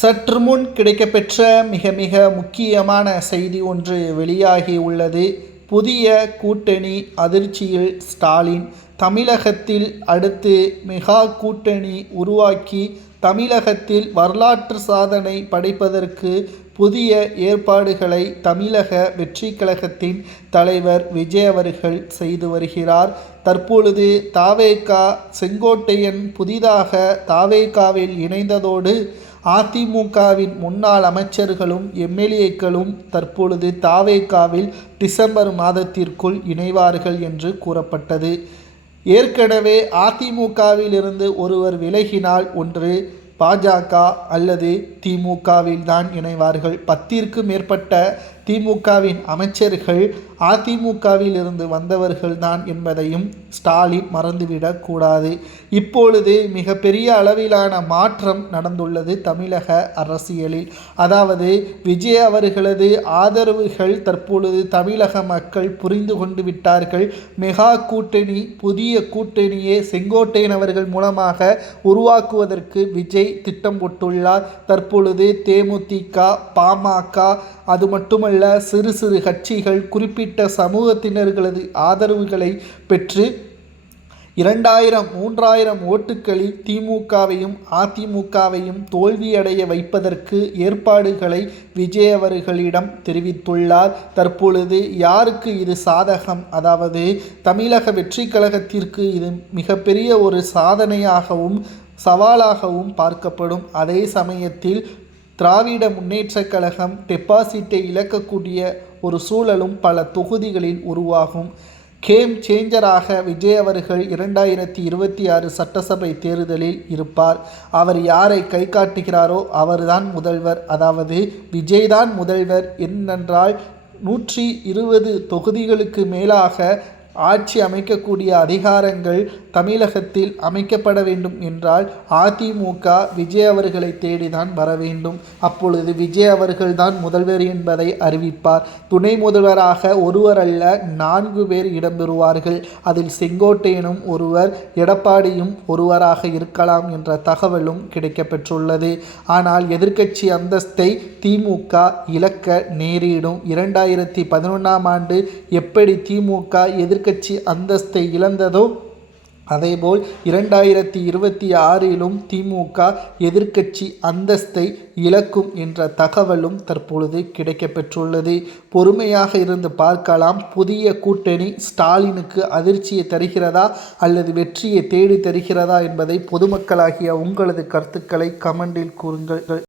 சற்று முன் கிடைக்கப்பெற்ற மிக மிக முக்கியமான செய்தி ஒன்று வெளியாகி உள்ளது. புதிய கூட்டணி அதிர்ச்சியில் ஸ்டாலின். தமிழகத்தில் அடுத்து மெகா கூட்டணி உருவாக்கி தமிழகத்தில் வரலாற்று சாதனை படைப்பதற்கு புதிய ஏற்பாடுகளை தமிழக வெற்றி கழகத்தின் தலைவர் விஜய் அவர்கள் செய்து வருகிறார். தற்பொழுது தவேக செங்கோட்டையன் புதிதாக தவேகவில் இணைந்ததோடு அதிமுகவின் முன்னாள் அமைச்சர்களும் எம்எல்ஏக்களும் தற்பொழுது தவேகவில் டிசம்பர் மாதத்திற்குள் இணைவார்கள் என்று கூறப்பட்டது. ஏற்கனவே அதிமுகவில் இருந்து ஒருவர் விலகினால் ஒன்று பாஜக அல்லது திமுகவில் தான் இணைவார்கள். 10ற்கு மேற்பட்ட திமுகவின் அமைச்சர்கள் அதிமுகவில் இருந்து வந்தவர்கள் தான் என்பதையும் ஸ்டாலின் மறந்துவிடக்கூடாது. இப்பொழுது மிகப்பெரிய அளவிலான மாற்றம் நடந்துள்ளது தமிழக அரசியலில். அதாவது விஜய் அவர்களது ஆதரவுகள் தற்பொழுது தமிழக மக்கள் புரிந்து கொண்டு விட்டார்கள். மெகா கூட்டணி புதிய கூட்டணியை செங்கோட்டையன் அவர்கள் மூலமாக உருவாக்குவதற்கு விஜய் திட்டம் போட்டுள்ளார். தற்பொழுது தேமுதிக, பாமக, அது மட்டுமல்ல சிறு சிறு கட்சிகள் குறிப்பிட்ட சமூகத்தினர்களது ஆதரவுகளை பெற்று 2000, 3000 ஓட்டுகளில் திமுகவையும் அதிமுகவையும் தோல்வியடைய வைப்பதற்கு ஏற்பாடுகளை விஜய் அவர்களிடம் தெரிவித்துள்ளார். தற்பொழுது யாருக்கு இது சாதகம்? அதாவது தமிழக வெற்றி கழகத்திற்கு இது மிகப்பெரிய ஒரு சாதனையாகவும் சவாலாகவும் பார்க்கப்படும். அதே சமயத்தில் திராவிட முன்னேற்றக் கழகம் டெபாசிட்டை இழக்கக்கூடிய ஒரு சூழலும் பல தொகுதிகளில் உருவாகும். கேம் சேஞ்சராக விஜய் அவர்கள் 2026 சட்டசபை தேர்தலில் இருப்பார். அவர் யாரை கை காட்டுகிறாரோ அவர்தான் முதல்வர். அதாவது விஜய் தான் முதல்வர். என்னென்றால் 120 தொகுதிகளுக்கு மேலாக ஆட்சி அமைக்கக்கூடிய அதிகாரங்கள் தமிழகத்தில் அமைக்கப்பட வேண்டும் என்றால் அதிமுக விஜய் அவர்களை தேடிதான் வர வேண்டும். அப்பொழுது விஜய் அவர்கள்தான் முதல்வர் என்பதை அறிவிப்பார். துணை முதல்வராக ஒருவர் அல்ல 4 பேர் இடம்பெறுவார்கள். அதில் செங்கோட்டையனும் ஒருவர், எடப்பாடியும் ஒருவராக இருக்கலாம் என்ற தகவலும் கிடைக்கப்பெற்றுள்ளது. ஆனால் எதிர்க்கட்சி அந்தஸ்தை திமுக இழக்க நேரிடும். 2011ஆம் ஆண்டு எப்படி திமுக எதிர்க்கட்சி அந்தஸ்தை இழந்ததோ அதேபோல் 2026லும் திமுக எதிர்க்கட்சி அந்தஸ்தை இழக்கும் என்ற தகவலும் தற்பொழுது கிடைக்கப்பெற்றுள்ளது. பொறுமையாக இருந்து பார்க்கலாம். புதிய கூட்டணி ஸ்டாலினுக்கு அதிர்ச்சியை தருகிறதா அல்லது வெற்றியை தேடி தருகிறதா என்பதை பொதுமக்களாகிய உங்களது கருத்துக்களை கமெண்டில் கூறுங்கள்.